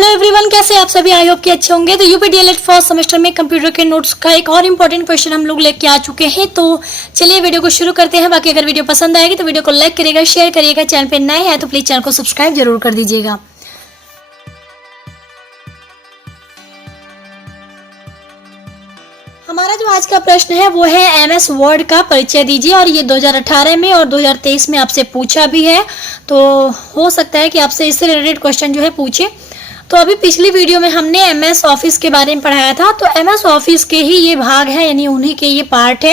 Hello everyone, कैसे आप सभी? आई होप कि अच्छे होंगे। तो यूपी डीएलएड फर्स्ट सेमेस्टर में कंप्यूटर के नोट्स का एक और इम्पोर्टेंट क्वेश्चन हम लोग लेके आ चुके हैं। तो चलिए वीडियो को शुरू करते हैं। बाकी अगर वीडियो पसंद आएगी तो वीडियो को लाइक करिएगा, शेयर करिएगा। चैनल पे नए हैं तो प्लीज चैनल को सब्सक्राइब जरूर कर दीजिएगा। हमारा जो आज का प्रश्न है वो है एमएस वर्ड का परिचय दीजिए। और ये 2018 में और 2023 में आपसे पूछा भी है, तो हो सकता है कि आपसे इससे रिलेटेड क्वेश्चन जो है पूछे। तो अभी पिछली वीडियो में हमने एमएस ऑफिस के बारे में पढ़ाया था, तो एमएस ऑफिस के ही ये भाग है, यानी उन्हीं के ये पार्ट है।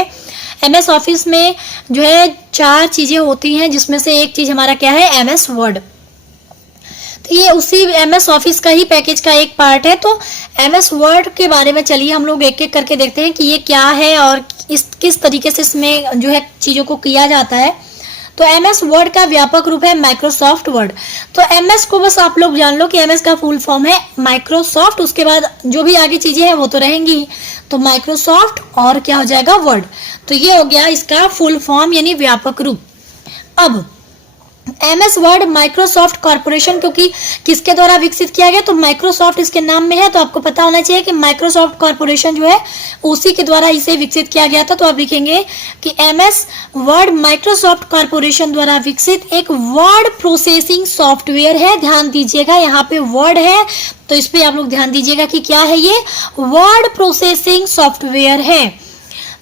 एमएस ऑफिस में जो है 4 चीज़ें होती हैं, जिसमें से एक चीज़ हमारा क्या है, एमएस वर्ड। तो ये उसी एमएस ऑफिस का ही पैकेज का एक पार्ट है। तो एमएस वर्ड के बारे में चलिए हम लोग एक एक करके देखते हैं कि ये क्या है और किस तरीके से इसमें जो है चीज़ों को किया जाता है। तो एमएस वर्ड का व्यापक रूप है माइक्रोसॉफ्ट वर्ड। तो एमएस को बस आप लोग जान लो कि एमएस का फुल फॉर्म है माइक्रोसॉफ्ट। उसके बाद जो भी आगे चीज़ें हैं वो तो रहेंगी। तो माइक्रोसॉफ्ट और क्या हो जाएगा, वर्ड। तो ये हो गया इसका फुल फॉर्म यानी व्यापक रूप। अब एमएस वर्ड माइक्रोसॉफ्ट कॉर्पोरेशन, क्योंकि किसके द्वारा विकसित किया गया, तो माइक्रोसॉफ्ट इसके नाम में है, तो आपको पता होना चाहिए कि माइक्रोसॉफ्ट कॉर्पोरेशन जो है उसी के द्वारा इसे विकसित किया गया था। तो आप लिखेंगे कि एमएस वर्ड माइक्रोसॉफ्ट कॉर्पोरेशन द्वारा विकसित एक वर्ड प्रोसेसिंग सॉफ्टवेयर है। ध्यान दीजिएगा, यहाँ पे वर्ड है तो इस पे आप लोग ध्यान दीजिएगा कि क्या है, ये वर्ड प्रोसेसिंग सॉफ्टवेयर है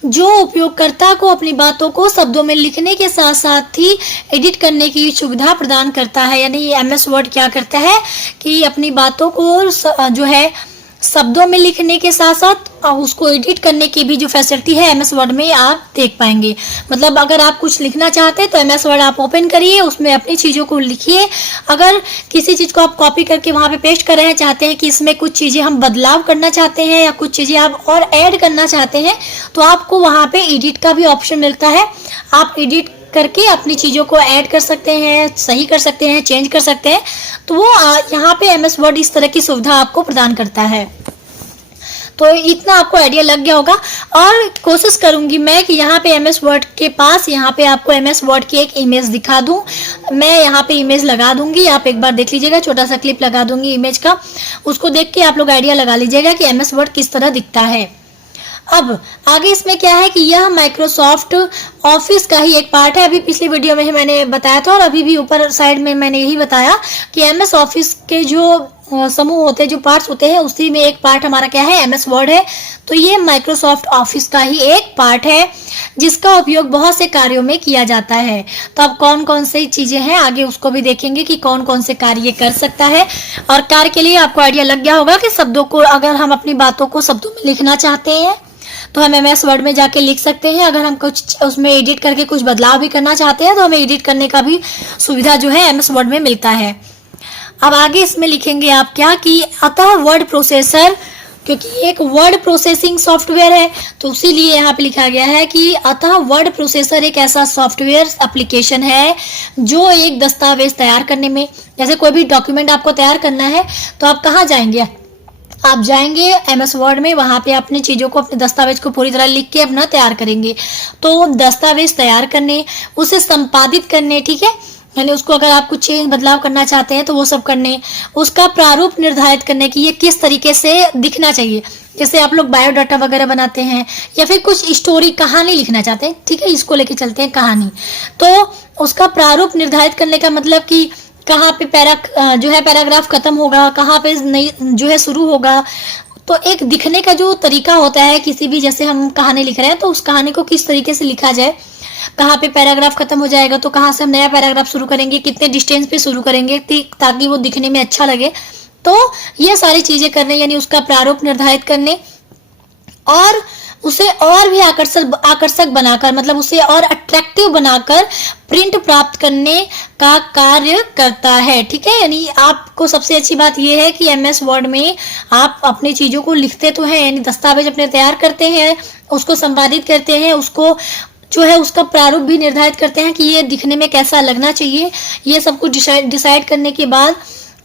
जो उपयोगकर्ता को अपनी बातों को शब्दों में लिखने के साथ साथ ही एडिट करने की सुविधा प्रदान करता है। यानी ये एमएस वर्ड क्या करता है कि अपनी बातों को जो है शब्दों में लिखने के साथ साथ उसको एडिट करने की भी जो फैसिलिटी है एमएस वर्ड में आप देख पाएंगे। मतलब अगर आप कुछ लिखना चाहते हैं तो एमएस वर्ड आप ओपन करिए, उसमें अपनी चीज़ों को लिखिए। अगर किसी चीज़ को आप कॉपी करके वहाँ पे पेस्ट कर रहे हैं, चाहते हैं कि इसमें कुछ चीज़ें हम बदलाव करना चाहते हैं या कुछ चीज़ें आप और ऐड करना चाहते हैं, तो आपको वहाँ पे एडिट का भी ऑप्शन मिलता है। आप एडिट करके अपनी चीज़ों को ऐड कर सकते हैं, सही कर सकते हैं, चेंज कर सकते हैं। तो वो यहाँ पे एमएस वर्ड इस तरह की सुविधा आपको प्रदान करता है। तो इतना आपको आइडिया लग गया होगा। और कोशिश करूंगी मैं कि यहाँ पे एमएस वर्ड के पास यहाँ पे आपको एमएस वर्ड की एक इमेज दिखा दूं। मैं यहाँ पे इमेज लगा दूंगी, आप एक बार देख लीजिएगा। छोटा सा क्लिप लगा दूंगी इमेज का, उसको देख के आप लोग आइडिया लगा लीजिएगा कि एमएस वर्ड किस तरह दिखता है। अब आगे इसमें क्या है कि यह माइक्रोसॉफ्ट ऑफिस का ही एक पार्ट है। अभी पिछली वीडियो में ही मैंने बताया था और अभी भी ऊपर साइड में मैंने यही बताया कि एमएस ऑफिस के जो समूह होते हैं, जो पार्ट्स होते हैं, उसी में एक पार्ट हमारा क्या है, एमएस वर्ड है। तो ये माइक्रोसॉफ्ट ऑफिस का ही एक पार्ट है जिसका उपयोग बहुत से कार्यों में किया जाता है। तो अब कौन कौन सी चीजें हैं आगे उसको भी देखेंगे कि कौन कौन से कार्य कर सकता है। और कार्य के लिए आपको आइडिया लग गया होगा कि शब्दों को, अगर हम अपनी बातों को शब्दों में लिखना चाहते हैं तो हम एमएस वर्ड में जाके लिख सकते हैं। अगर हम कुछ उसमें एडिट करके कुछ बदलाव भी करना चाहते हैं तो हमें एडिट करने का भी सुविधा जो है एमएस वर्ड में मिलता है। अब आगे इसमें लिखेंगे आप क्या कि अतः वर्ड प्रोसेसर, क्योंकि एक वर्ड प्रोसेसिंग सॉफ्टवेयर है तो इसीलिए यहाँ पे लिखा गया है कि अतः वर्ड प्रोसेसर एक ऐसा सॉफ्टवेयर एप्लीकेशन है जो एक दस्तावेज तैयार करने में, जैसे कोई भी डॉक्यूमेंट आपको तैयार करना है तो आप कहाँ जाएंगे, आप जाएंगे एमएस वर्ड में, वहाँ पे अपनी चीज़ों को, अपने दस्तावेज को पूरी तरह लिख के अपना तैयार करेंगे। तो दस्तावेज तैयार करने, उसे संपादित करने, ठीक है, यानी उसको अगर आप कुछ चेंज बदलाव करना चाहते हैं तो वो सब करने, उसका प्रारूप निर्धारित करने की ये किस तरीके से दिखना चाहिए। जैसे आप लोग बायोडाटा वगैरह बनाते हैं या फिर कुछ स्टोरी, कहानी लिखना चाहते हैं, ठीक है, इसको लेके चलते हैं कहानी। तो उसका प्रारूप निर्धारित करने का मतलब कि कहाँ पे जो है पैराग्राफ खत्म होगा, कहाँ पे नई जो है शुरू होगा। तो एक दिखने का जो तरीका होता है किसी भी, जैसे हम कहानी लिख रहे हैं तो उस कहानी को किस तरीके से लिखा जाए, कहाँ पे पैराग्राफ खत्म हो जाएगा तो कहाँ से हम नया पैराग्राफ शुरू करेंगे, कितने डिस्टेंस पे शुरू करेंगे ताकि वो दिखने में अच्छा लगे। तो ये सारी चीजें करने, यानी उसका प्रारूप निर्धारित करने और उसे और भी आकर्षक बनाकर, मतलब उसे और अट्रैक्टिव बनाकर प्रिंट प्राप्त करने का कार्य करता है, ठीक है। यानी आपको सबसे अच्छी बात यह है कि एमएस वर्ड में आप अपनी चीज़ों को लिखते तो हैं, यानी दस्तावेज अपने तैयार करते हैं, उसको संपादित करते हैं, उसको जो है उसका प्रारूप भी निर्धारित करते हैं कि ये दिखने में कैसा लगना चाहिए। ये सब कुछ डिसाइड करने के बाद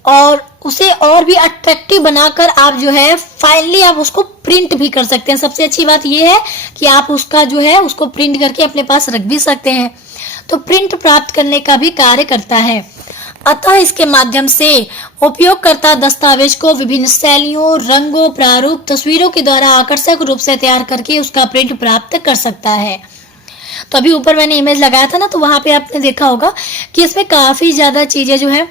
और उसे और भी अट्रैक्टिव बनाकर आप जो है फाइनली आप उसको प्रिंट भी कर सकते हैं। सबसे अच्छी बात यह है कि आप उसका जो है उसको प्रिंट करके अपने पास रख भी सकते हैं। तो प्रिंट प्राप्त करने का भी कार्य करता है। अतः इसके माध्यम से उपयोगकर्ता दस्तावेज को विभिन्न शैलियों, रंगों, प्रारूप, तस्वीरों के द्वारा आकर्षक रूप से तैयार करके उसका प्रिंट प्राप्त कर सकता है। तो अभी ऊपर मैंने इमेज लगाया था ना, तो वहां पे आपने देखा होगा कि इसमें काफी ज्यादा चीजें जो है,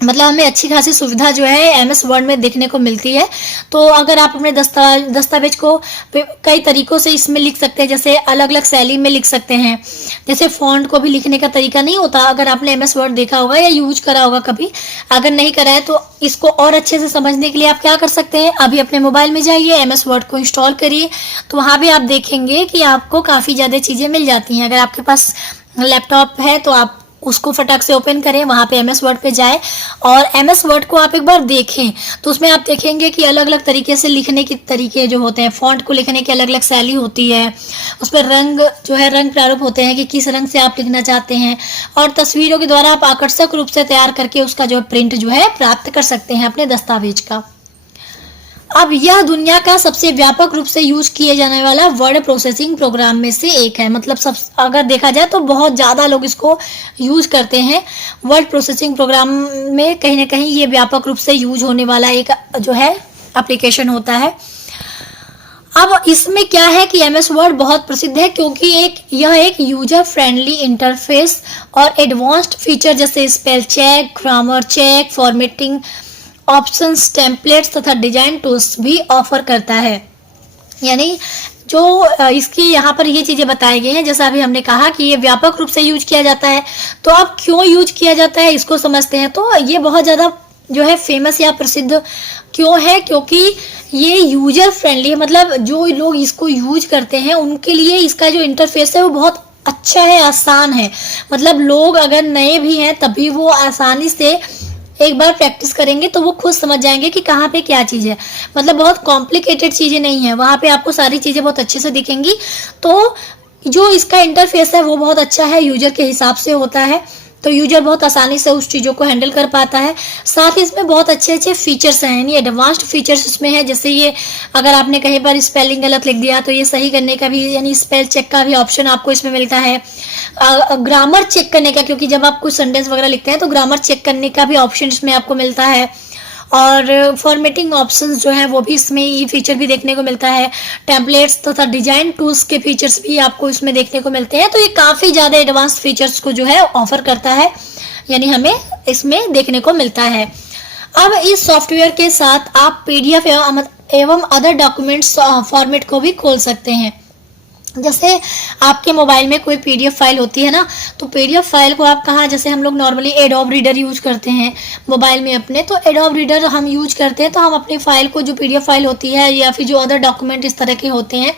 मतलब हमें अच्छी खासी सुविधा जो है एमएस वर्ड में देखने को मिलती है। तो अगर आप अपने दस्तावेज को कई तरीकों से इसमें लिख सकते हैं, जैसे अलग अलग शैली में लिख सकते हैं। जैसे फॉन्ट को भी लिखने का तरीका नहीं होता, अगर आपने एमएस वर्ड देखा होगा या यूज करा होगा कभी, अगर नहीं करा है तो इसको और अच्छे से समझने के लिए आप क्या कर सकते हैं, अभी अपने मोबाइल में जाइए, एमएस वर्ड को इंस्टॉल करिए, तो वहां भी आप देखेंगे कि आपको काफी ज्यादा चीजें मिल जाती हैं। अगर आपके पास लैपटॉप है तो आप उसको फटाक से ओपन करें, वहां पे एमएस वर्ड पे जाए और एमएस वर्ड को आप एक बार देखें, तो उसमें आप देखेंगे कि अलग अलग तरीके से लिखने के तरीके जो होते हैं, फॉन्ट को लिखने की अलग अलग शैली होती है, उस पर रंग जो है, रंग प्रारूप होते हैं कि किस रंग से आप लिखना चाहते हैं, और तस्वीरों के द्वारा आप आकर्षक रूप से तैयार करके उसका जो प्रिंट जो है प्राप्त कर सकते हैं अपने दस्तावेज का। अब यह दुनिया का सबसे व्यापक रूप से यूज किए जाने वाला वर्ड प्रोसेसिंग प्रोग्राम में से एक है। मतलब सब अगर देखा जाए तो बहुत ज़्यादा लोग इसको यूज करते हैं। वर्ड प्रोसेसिंग प्रोग्राम में कहीं ना कहीं ये व्यापक रूप से यूज होने वाला एक जो है एप्लीकेशन होता है। अब इसमें क्या है कि एमएस वर्ड बहुत प्रसिद्ध है क्योंकि यह एक यूजर फ्रेंडली इंटरफेस और एडवांस्ड फीचर जैसे spell check, grammar check, formatting options, templates तथा डिजाइन टूल्स भी ऑफर करता है। यानी जो इसकी यहाँ पर ये चीजें बताई गई हैं, जैसा अभी हमने कहा कि ये व्यापक रूप से यूज किया जाता है। तो अब क्यों यूज किया जाता है इसको समझते हैं। तो ये बहुत ज्यादा जो है फेमस या प्रसिद्ध क्यों है, क्योंकि ये यूजर फ्रेंडली है। मतलब जो लोग इसको यूज करते हैं उनके लिए इसका जो इंटरफेस है वो बहुत अच्छा है, आसान है। मतलब लोग अगर नए भी हैं तभी वो आसानी से एक बार प्रैक्टिस करेंगे तो वो खुद समझ जाएंगे कि कहाँ पे क्या चीज़ है। मतलब बहुत कॉम्प्लिकेटेड चीज़ें नहीं है, वहाँ पे आपको सारी चीज़ें बहुत अच्छे से दिखेंगी। तो जो इसका इंटरफेस है वो बहुत अच्छा है, यूजर के हिसाब से होता है, तो यूजर बहुत आसानी से उस चीज़ों को हैंडल कर पाता है। साथ ही इसमें बहुत अच्छे अच्छे फीचर्स हैं, यानी एडवांस्ड फीचर्स इसमें है। जैसे ये अगर आपने कहीं पर स्पेलिंग गलत लिख दिया तो ये सही करने का भी, यानी स्पेल चेक का भी ऑप्शन आपको इसमें मिलता है। ग्रामर चेक करने का, क्योंकि जब आप कुछ सेंटेंस वगैरह लिखते हैं तो ग्रामर चेक करने का भी ऑप्शन इसमें आपको मिलता है। और फॉर्मेटिंग ऑप्शंस जो है वो भी इसमें, ये फीचर भी देखने को मिलता है। टेम्पलेट्स तथा डिजाइन टूल्स के फीचर्स भी आपको इसमें देखने को मिलते हैं। तो ये काफ़ी ज़्यादा एडवांस फीचर्स को जो है ऑफर करता है, यानी हमें इसमें देखने को मिलता है। अब इस सॉफ्टवेयर के साथ आप पीडीएफ एवं अदर डॉक्यूमेंट्स फॉर्मेट को भी खोल सकते हैं। जैसे आपके मोबाइल में कोई पीडीएफ फाइल होती है ना, तो पीडीएफ फाइल को आप कहाँ, जैसे हम लोग नॉर्मली एडोब रीडर यूज करते हैं मोबाइल में अपने, तो एडोब रीडर हम यूज करते हैं तो हम अपनी फाइल को, जो पीडीएफ फाइल होती है या फिर जो अदर डॉक्यूमेंट इस तरह के होते हैं,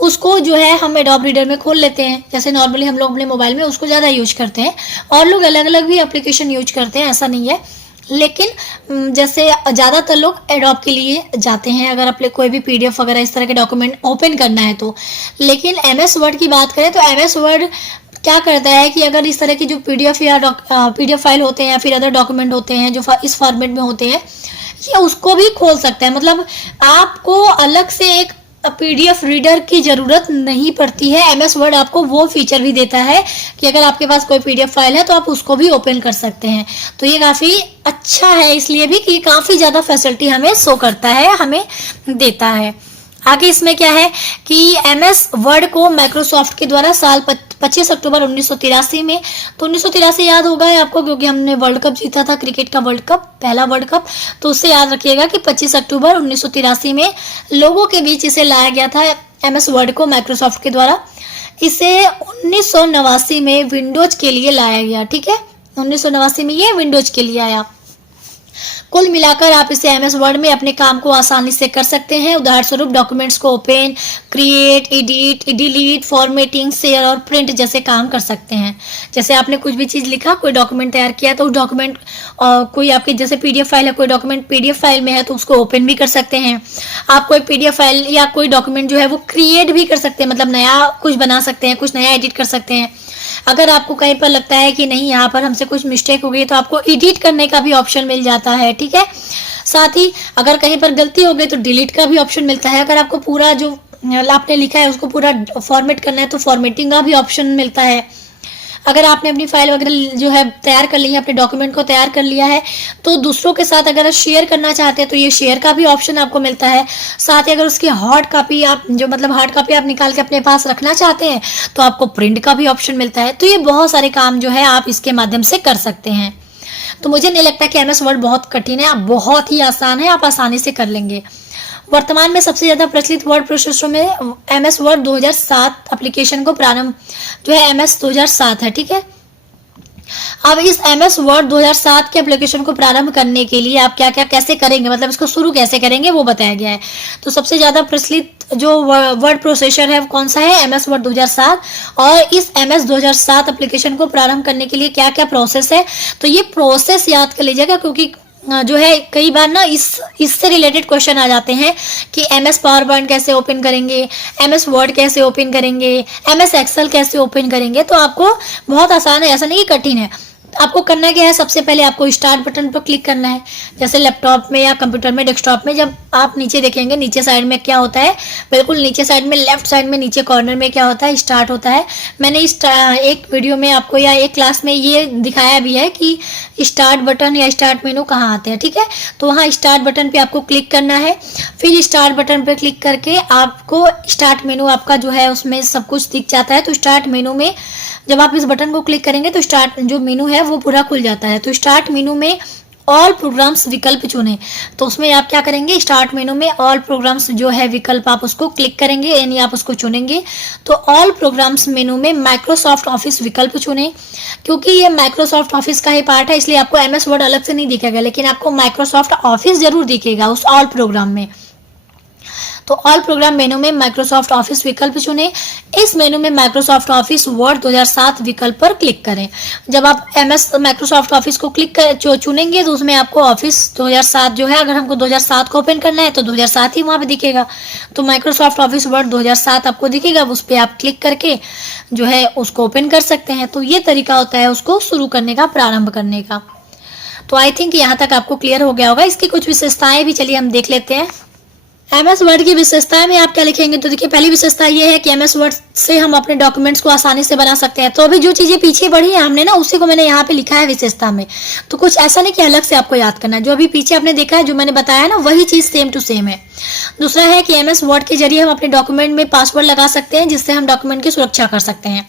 उसको जो है हम एडोब रीडर में खोल लेते हैं। जैसे नॉर्मली हम लोग अपने मोबाइल में उसको ज़्यादा यूज करते हैं, और लोग अलग अलग भी एप्लीकेशन यूज करते हैं, ऐसा नहीं है। लेकिन जैसे ज़्यादातर लोग एडोब के लिए जाते हैं अगर अपने कोई भी पीडीएफ वगैरह इस तरह के डॉक्यूमेंट ओपन करना है तो। लेकिन एमएस वर्ड की बात करें तो एमएस वर्ड क्या करता है कि अगर इस तरह की जो पीडीएफ या पीडीएफ फाइल होते हैं या फिर अदर डॉक्यूमेंट होते हैं जो इस फॉर्मेट में होते हैं, ये उसको भी खोल सकता है। मतलब आपको अलग से एक पीडीएफ रीडर की जरूरत नहीं पड़ती है। एमएस वर्ड आपको वो फीचर भी देता है कि अगर आपके पास कोई पीडीएफ फाइल है तो आप उसको भी ओपन कर सकते हैं। तो ये काफ़ी अच्छा है इसलिए भी कि काफ़ी ज़्यादा फैसिलिटी हमें शो करता है, हमें देता है। आगे इसमें क्या है कि एमएस वर्ड को माइक्रोसॉफ्ट के द्वारा साल 25 अक्टूबर 1983 में, तो 1983 याद होगा है आपको क्योंकि हमने वर्ल्ड कप जीता था, क्रिकेट का वर्ल्ड कप, पहला वर्ल्ड कप, तो उससे याद रखिएगा कि 25 अक्टूबर 1983 में लोगों के बीच इसे लाया गया था, एमएस वर्ड को माइक्रोसॉफ्ट के द्वारा। इसे 1989 में विंडोज के लिए लाया गया, ठीक है, 1989 में ये विंडोज के लिए आया। कुल मिलाकर आप इसे एमएस वर्ड में अपने काम को आसानी से कर सकते हैं। उदाहरण स्वरूप डॉक्यूमेंट्स को open, create, edit, delete, formatting, share और प्रिंट जैसे काम कर सकते हैं। जैसे आपने कुछ भी चीज़ लिखा, कोई डॉक्यूमेंट तैयार किया तो उस डॉक्यूमेंट कोई आपके जैसे पीडीएफ फाइल है, कोई डॉक्यूमेंट पीडीएफ फाइल में है तो उसको ओपन भी कर सकते हैं। आप कोई पीडीएफ फाइल या कोई डॉक्यूमेंट जो है वो क्रिएट भी कर सकते हैं, मतलब नया कुछ बना सकते हैं, कुछ नया एडिट कर सकते हैं। अगर आपको कहीं पर लगता है कि नहीं यहाँ पर हमसे कुछ मिस्टेक हो गई तो आपको एडिट करने का भी ऑप्शन मिल जाता है, ठीक है। साथ ही अगर कहीं पर गलती हो गई तो डिलीट का भी ऑप्शन मिलता है। अगर आपको पूरा जो आपने लिखा है उसको पूरा फॉर्मेट करना है तो फॉर्मेटिंग का भी ऑप्शन मिलता है। अगर आपने अपनी फाइल वगैरह जो है तैयार कर ली है, अपने डॉक्यूमेंट को तैयार कर लिया है, तो दूसरों के साथ अगर शेयर करना चाहते हैं तो ये शेयर का भी ऑप्शन आपको मिलता है। साथ ही अगर उसकी हार्ड कॉपी आप जो मतलब हार्ड कॉपी आप निकाल के अपने पास रखना चाहते हैं तो आपको प्रिंट का भी ऑप्शन मिलता है। तो ये बहुत सारे काम जो है आप इसके माध्यम से कर सकते हैं। तो मुझे नहीं लगता कि MS वर्ड बहुत कठिन है, बहुत ही आसान है, आप आसानी से कर लेंगे। वर्तमान में सबसे ज़्यादा प्रचलित वर्ड प्रोसेसर में MS वर्ड 2007 एप्लीकेशन को प्रारंभ जो है MS 2007 है, ठीक है। अब इस MS वर्ड 2007 के एप्लीकेशन को प्रारंभ करने के लिए आप क्या क्या कैसे करेंगे, मतलब इसको शुरू कैसे करेंगे वो बताया गया है। तो सबसे ज़्यादा प्रचलित जो वर्ड प्रोसेसर है वो कौन सा है, MS वर्ड 2007। और इस MS 2007 एप्लीकेशन को प्रारंभ करने के लिए क्या क्या प्रोसेस है, तो ये प्रोसेस याद कर लीजिएगा, क्योंकि जो है कई बार ना इससे रिलेटेड क्वेश्चन आ जाते हैं कि MS पावर पॉइंट कैसे ओपन करेंगे, MS वर्ड कैसे ओपन करेंगे, MS एक्सेल कैसे ओपन करेंगे। तो आपको बहुत आसान है, ऐसा नहीं कि कठिन है। आपको करना क्या है, सबसे पहले आपको स्टार्ट बटन पर क्लिक करना है। जैसे लैपटॉप में या कंप्यूटर में, डेस्कटॉप में जब आप नीचे देखेंगे, नीचे साइड में क्या होता है, बिल्कुल नीचे साइड में लेफ्ट साइड में नीचे कॉर्नर में क्या होता है, स्टार्ट होता है। मैंने एक वीडियो में आपको या एक क्लास में ये दिखाया भी है कि स्टार्ट बटन या स्टार्ट मेनू कहाँ आते हैं, ठीक है। तो वहाँ स्टार्ट बटन पे आपको क्लिक करना है। फिर स्टार्ट बटन पे क्लिक करके आपको स्टार्ट मेनू आपका जो है उसमें सब कुछ दिख जाता है। तो स्टार्ट मेनू में जब आप इस बटन को क्लिक करेंगे तो स्टार्ट जो मेनू है वो पूरा खुल जाता है। तो स्टार्ट मेनू में ऑल प्रोग्राम्स विकल्प चुनें। तो उसमें आप क्या करेंगे, स्टार्ट मेनू में ऑल प्रोग्राम्स जो है विकल्प आप उसको क्लिक करेंगे, यानी आप उसको चुनेंगे। तो ऑल प्रोग्राम्स मेनू में माइक्रोसॉफ्ट ऑफिस विकल्प चुनें, क्योंकि ये माइक्रोसॉफ्ट ऑफिस का ही पार्ट है, इसलिए आपको MS वर्ड अलग से नहीं दिखेगा, लेकिन आपको माइक्रोसॉफ्ट ऑफिस जरूर दिखेगा उस ऑल प्रोग्राम में। तो ऑल प्रोग्राम मेनू में माइक्रोसॉफ्ट ऑफिस विकल्प चुनें। इस मेनू में माइक्रोसॉफ्ट ऑफिस वर्ड 2007 विकल्प पर क्लिक करें। जब आप माइक्रोसॉफ्ट ऑफिस को चुनेंगे तो उसमें आपको ऑफिस 2007 जो है, अगर हमको 2007 को ओपन करना है तो 2007 ही वहाँ पे दिखेगा। तो माइक्रोसॉफ्ट ऑफिस वर्ड 2007 आपको दिखेगा, उस पर आप क्लिक करके जो है उसको ओपन कर सकते हैं। तो ये तरीका होता है उसको शुरू करने का, प्रारंभ करने का। तो आई थिंक यहाँ तक आपको क्लियर हो गया होगा। इसकी कुछ विशेषताएं भी चलिए हम देख लेते हैं। MS वर्ड की विशेषताएं में आप क्या लिखेंगे, तो देखिए पहली विशेषता ये है कि MS वर्ड से हम अपने डॉक्यूमेंट्स को आसानी से बना सकते हैं। तो अभी जो चीजें पीछे बढ़ी है हमने ना, उसी को मैंने यहाँ पे लिखा है विशेषता में। तो कुछ ऐसा नहीं कि अलग से आपको याद करना है, जो अभी पीछे आपने देखा है, जो मैंने बताया ना, वही चीज सेम टू सेम है। दूसरा है कि MS वर्ड के जरिए हम अपने डॉक्यूमेंट में पासवर्ड लगा सकते हैं, जिससे हम डॉक्यूमेंट की सुरक्षा कर सकते हैं।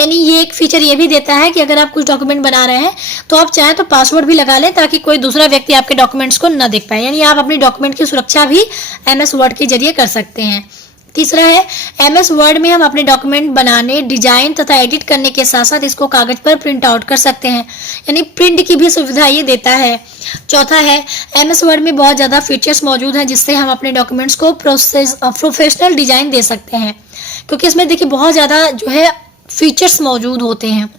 यानी ये एक फीचर ये भी देता है कि अगर आप कुछ डॉक्यूमेंट बना रहे हैं तो आप चाहें तो पासवर्ड भी लगा लें, ताकि कोई दूसरा व्यक्ति आपके डॉक्यूमेंट्स को न देख पाए। यानी आप अपनी डॉक्यूमेंट की सुरक्षा भी MS वर्ड के जरिए कर सकते हैं। तीसरा है, MS वर्ड में हम अपने डॉक्यूमेंट बनाने, डिजाइन तथा एडिट करने के साथ साथ इसको कागज पर प्रिंट आउट कर सकते हैं, यानी प्रिंट की भी सुविधा ये देता है। चौथा है, MS वर्ड में बहुत ज़्यादा फीचर्स मौजूद हैं, जिससे हम अपने डॉक्यूमेंट्स को प्रोफेशनल डिजाइन दे सकते हैं, क्योंकि इसमें देखिए बहुत ज़्यादा जो है फीचर्स मौजूद होते हैं।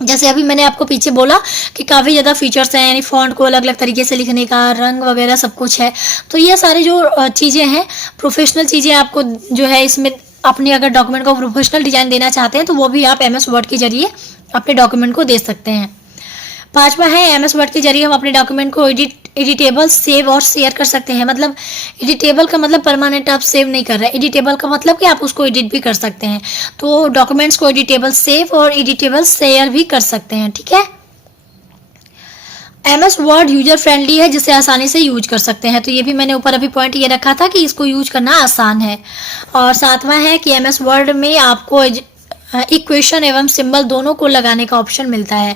जैसे अभी मैंने आपको पीछे बोला कि काफ़ी ज़्यादा फीचर्स हैं, यानी फ़ॉन्ट को अलग अलग तरीके से लिखने का, रंग वगैरह सब कुछ है। तो ये सारे जो चीज़ें हैं, प्रोफेशनल चीज़ें आपको जो है इसमें अपने अगर डॉक्यूमेंट को प्रोफेशनल डिज़ाइन देना चाहते हैं तो वो भी आप MS वर्ड के जरिए अपने डॉक्यूमेंट को दे सकते हैं। पांचवा है, MS वर्ड के जरिए हम अपने डॉक्यूमेंट को एडिटेबल, सेव और शेयर कर सकते हैं। मतलब एडिटेबल का मतलब परमानेंट आप सेव नहीं कर रहे, एडिटेबल का मतलब कि आप उसको एडिट भी कर सकते हैं। तो डॉक्यूमेंट्स को एडिटेबल सेव और एडिटेबल शेयर भी कर सकते हैं, ठीक है। MS वर्ड यूजर फ्रेंडली है, जिसे आसानी से यूज कर सकते हैं। तो ये भी मैंने ऊपर अभी पॉइंट ये रखा था कि इसको यूज करना आसान है। और सातवां है कि MS वर्ड में आपको इक्वेशन एवं सिंबल दोनों को लगाने का ऑप्शन मिलता है।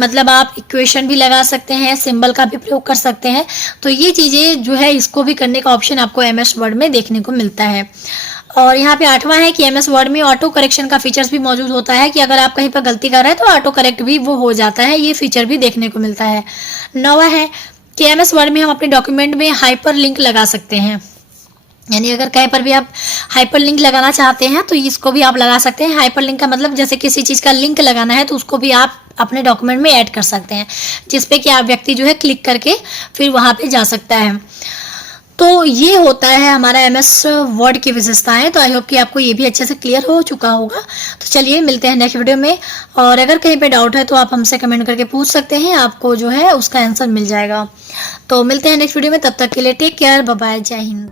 मतलब आप इक्वेशन भी लगा सकते हैं, सिंबल का भी प्रयोग कर सकते हैं। तो ये चीज़ें जो है इसको भी करने का ऑप्शन आपको MS वर्ड में देखने को मिलता है। और यहाँ पे आठवां है कि MS वर्ड में ऑटो करेक्शन का फीचर्स भी मौजूद होता है, कि अगर आप कहीं पर गलती कर रहे हैं तो ऑटो करेक्ट भी वो हो जाता है, ये फीचर भी देखने को मिलता है। नौवां है कि MS वर्ड में हम अपने डॉक्यूमेंट में हाइपर लिंक लगा सकते हैं, यानी अगर कहीं पर भी आप हाइपर लिंक लगाना चाहते हैं तो इसको भी आप लगा सकते हैं। हाइपर लिंक का मतलब जैसे किसी चीज़ का लिंक लगाना है तो उसको भी आप अपने डॉक्यूमेंट में ऐड कर सकते हैं, जिसपे कि आप व्यक्ति जो है क्लिक करके फिर वहाँ पे जा सकता है। तो ये होता है हमारा MS वर्ड की विशेषताएं। तो आई होप कि आपको ये भी अच्छे से क्लियर हो चुका होगा। तो चलिए मिलते हैं नेक्स्ट वीडियो में, और अगर कहीं पे डाउट है तो आप हमसे कमेंट करके पूछ सकते हैं, आपको जो है उसका आंसर मिल जाएगा। तो मिलते हैं नेक्स्ट वीडियो में, तब तक के लिए टेक केयर, बाय बाय, जय हिंद।